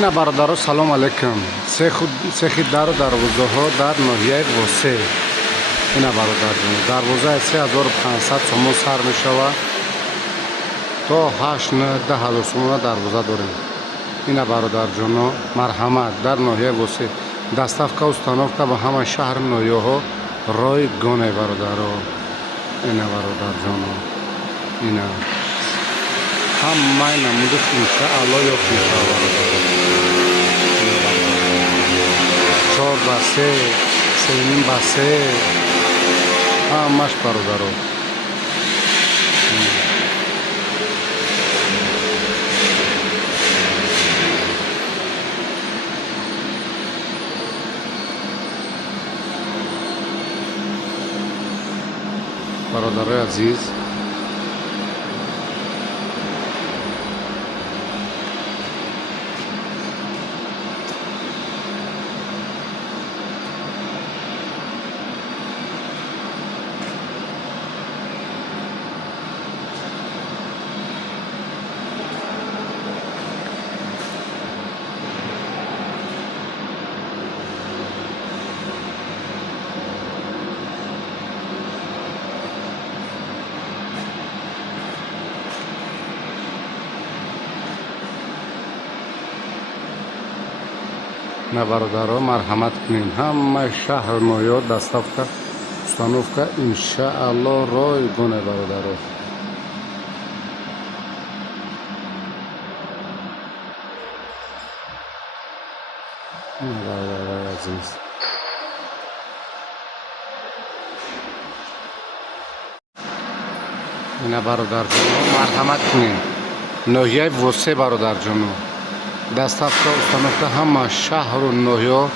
نه برادران سلام علیکم. سه دروازه ها در ناحیه وسه. اینا برادران دروازه 3500 سوم سر می شود تا 8 نه 10 سوم دروازه داریم. اینا برادر جان مرحمت در ناحیه وسه دستافکا استانافکا با همه شهر ناحیه ها رای گانه برادران. اینا برادر جان اینا همه نموده انشاءالله یا پیشا 4 با 3 3 با 3 همش برادران. برادرای عزیز نه برادران مرحمت کنین همه شهر نویا دستافکا استانوفکا انشاءالله رای گونه برادران. نه برادرای عزیز نه برادر جانو مرحمت کنین ناحیه وسه برادر جانو دستافکا استانوفکا همه شهر و ناحیه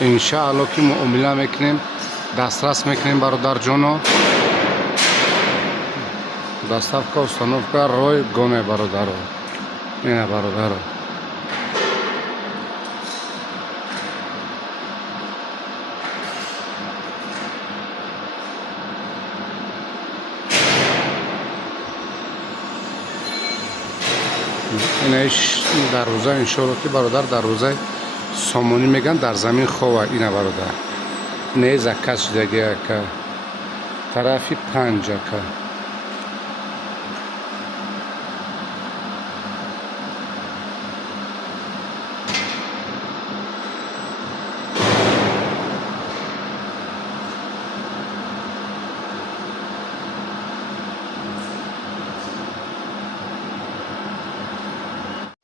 انشاءالله که معامله میکنیم دسترس میکنیم برادر جانو. دستافکا استانوفکا رای گانه برادران. اینه برادران اینش در روزه انشاءالله که برادر در روزه سامانی میگن در زمین خواه. اینه برادر نه زکس دیگه که طرفی 5 که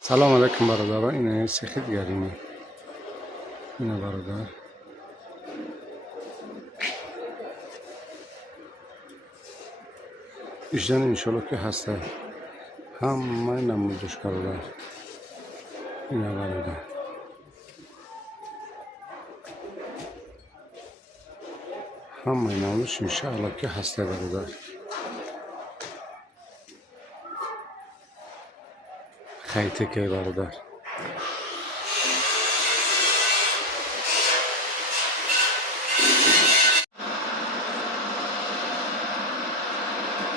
سلام علیکم برادران. اینه سخت گریمه. اینه برادر ایشدن انشالله که هسته همه نمودش برادر. اینه برادر همه نمودش انشالله که هسته برادر. خیلی که برادر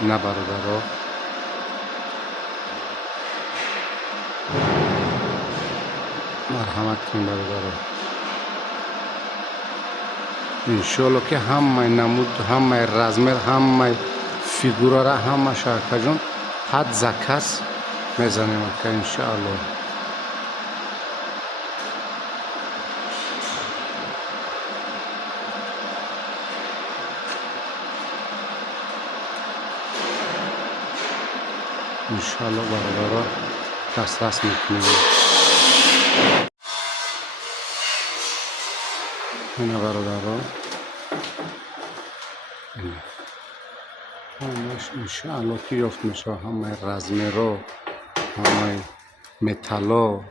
نه برادرها مرحمت کن برادرها انشالله که همه نمود همه رزمر همه فیگورا را همه شرکه جون حد زکس میزنیم که انشاءالله برادرها دسترس میکنیم. اینه برادرها همش انشاءالله که یافت میشه همه رزمه رو همه متلا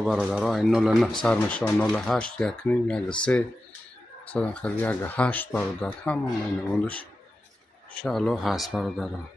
برادرها 09 سر میشه 08 1 3 صدن خیلی 8 برادر همه نموندش انشاءالله هست برادرها.